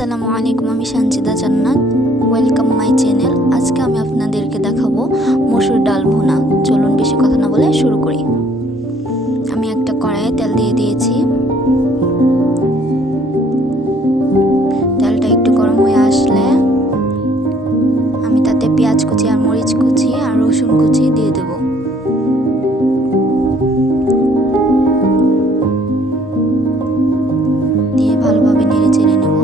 আসসালামু আলাইকুম, আমি সঞ্চিতা জান্নাত। Welcome my channel. আজকে আমি আপনাদেরকে দেখাবো মসুর ডাল ভুনা। চলুন বেশি কথা না বলে শুরু করি। আমি একটা কড়াইয়ে তেল দিয়ে দিয়েছি। তেলটা একটু গরম হয়ে আসলে আমি তাতে পেঁয়াজ কুচি আর মরিচ কুচি আর রসুন কুচি দিয়ে দেবো। দিয়ে ভালোভাবে নেড়ে চেড়ে নেব।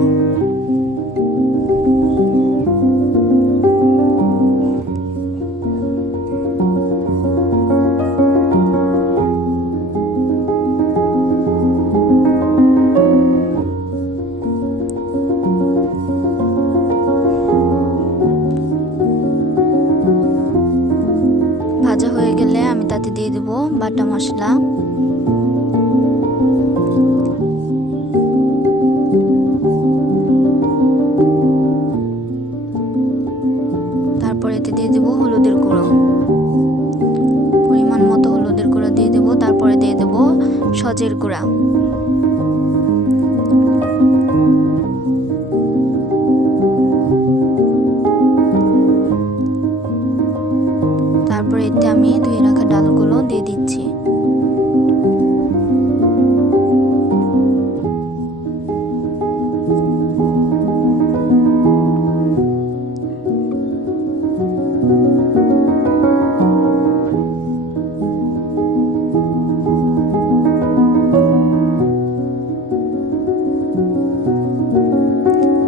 ভাজা হয়ে গেলে আমি তাতে দিয়ে দেব বাটা মশলা, তারপর এতে দিয়ে দেব হলুদের গুঁড়ো, পরিমাণ মতো হলুদের গুঁড়ো দিয়ে দেব। তারপরে দিয়ে দেব সজের গুঁড়া, তারপরে এতে আমি ধুয়ে রাখা ডালগুলো দিয়ে দিচ্ছি।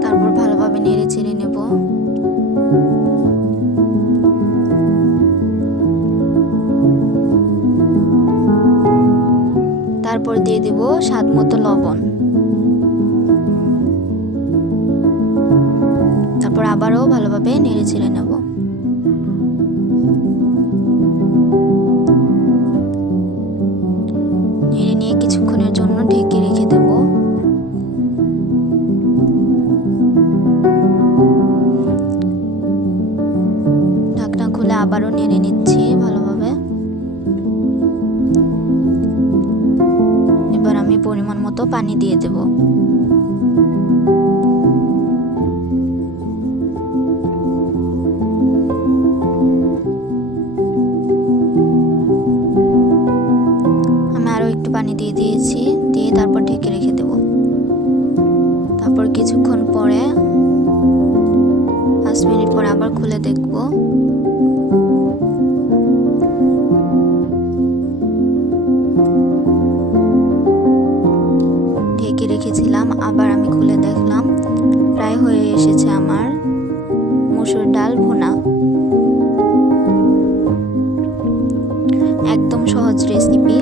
তারপর ভালোভাবে নেড়ে চেড়ে নেব। তারপর দিয়ে দেব স্বাদ মতো লবণ। তারপর আবারও ভালোভাবে নেড়ে চেড়ে নেব। নেড়ে নিয়ে কিছুক্ষণের জন্য ঢেকে রেখে দেব। ঢাকনা খুলে আবারও নেড়ে নিচ্ছি ভালোভাবে। এবার আমি পরিমাণ মতো পানি দিয়ে দেব। আমি আরো একটু পানি দিয়ে দিয়েছি, দিয়ে তারপর ঢেকে রেখে দেব। তারপর কিছুক্ষণ পরে 5 মিনিট পরে আবার খুলে দেখব। ঢেকে রেখেছিলাম, আবার আমি খুলে দেখলাম প্রায় হয়ে এসেছে আমার মসুর ডাল ভুনা। একদম সহজ রেসিপি,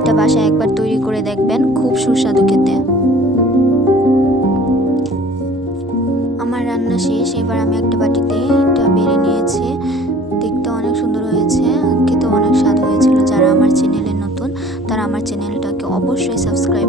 এটা বাসায় একবার তৈরি করে দেখবেন, খুব সুস্বাদু খেতে। আমার রান্না শেষ, এবার আমি একটা বাটিতে এটা বেড়ে নিয়েছি। দেখতে অনেক সুন্দর হয়েছে, খেতে অনেক স্বাদ হয়েছিল। যারা আমার চ্যানেলে নতুন তারা আমার চ্যানেলটাকে অবশ্যই সাবস্ক্রাইব